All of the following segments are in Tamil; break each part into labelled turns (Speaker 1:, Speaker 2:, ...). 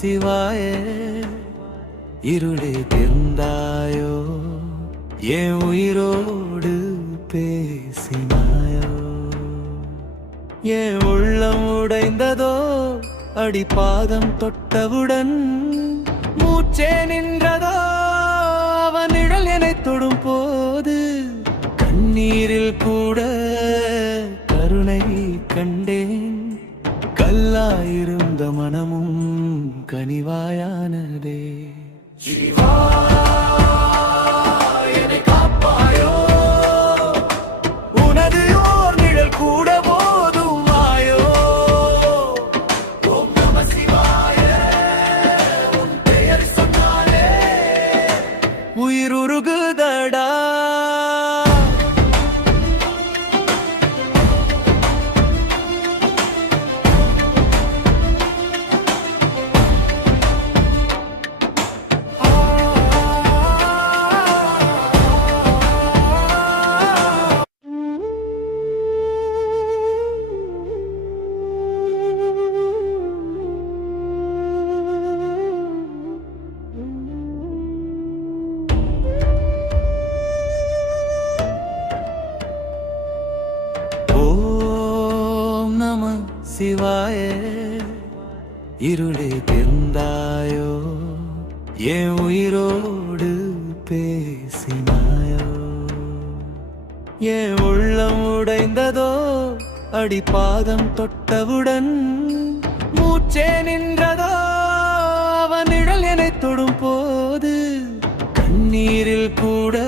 Speaker 1: சிவாய. இருளே தெரிந்தாயோ என் உயிரோடு பேசினாயோ. என் உள்ளம் உடைந்ததோ அடி பாதம் தொட்டவுடன் மூச்சே நின்றதோ அவன் நிழல் என தொடும் போது கண்ணீரில் கூட கருணை கண்டேன். கல்லாயிருந்த மனமும் கனிவாயானதே என்னை காப்பாயோ உனது ஓர் நிழல் கூட போதுமாயோ ஓம் நம சிவாய உன் பெயர் சொன்னாலே சிவாய இருளே தெரிந்தாயோ என் உயிரோடு பேசினாயோ. என் உள்ளம் உடைந்ததோ அடி பாதம் தொட்டவுடன் மூச்சே நின்றதோ அவன் நிழல் என்னை தொடும் போது கண்ணீரில் கூட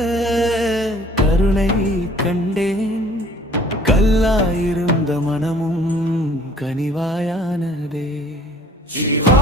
Speaker 1: கல்லாயிருந்த மனமும் கனிவாயானதே. சிவா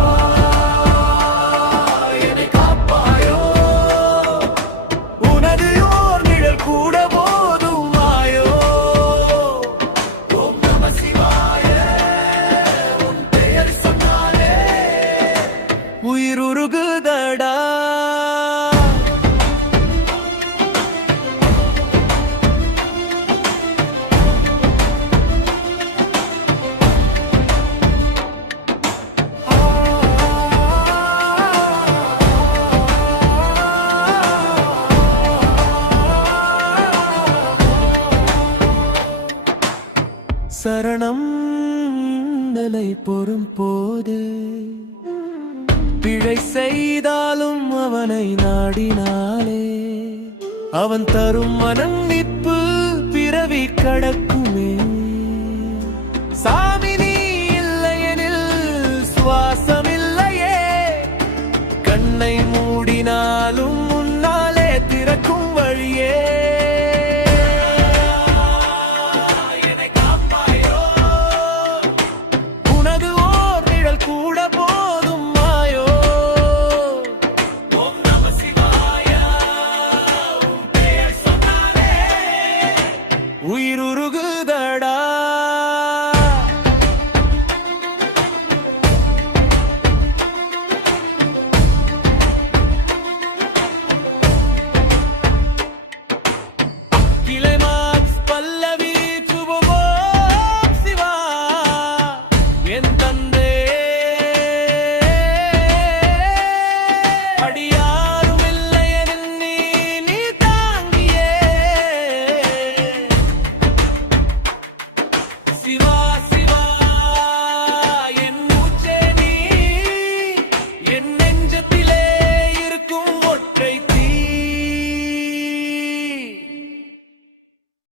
Speaker 1: சரணம் நிலை பொறும் போது. பிழை செய்தாலும் அவனை நாடினாலே. அவன் தரும் மனநிப்பு பிறவி கடக்குமே. சாமி நீ இல்லையெனில் சுவாசம் இல்லையே கண்ணை மூடினாலும் Il est.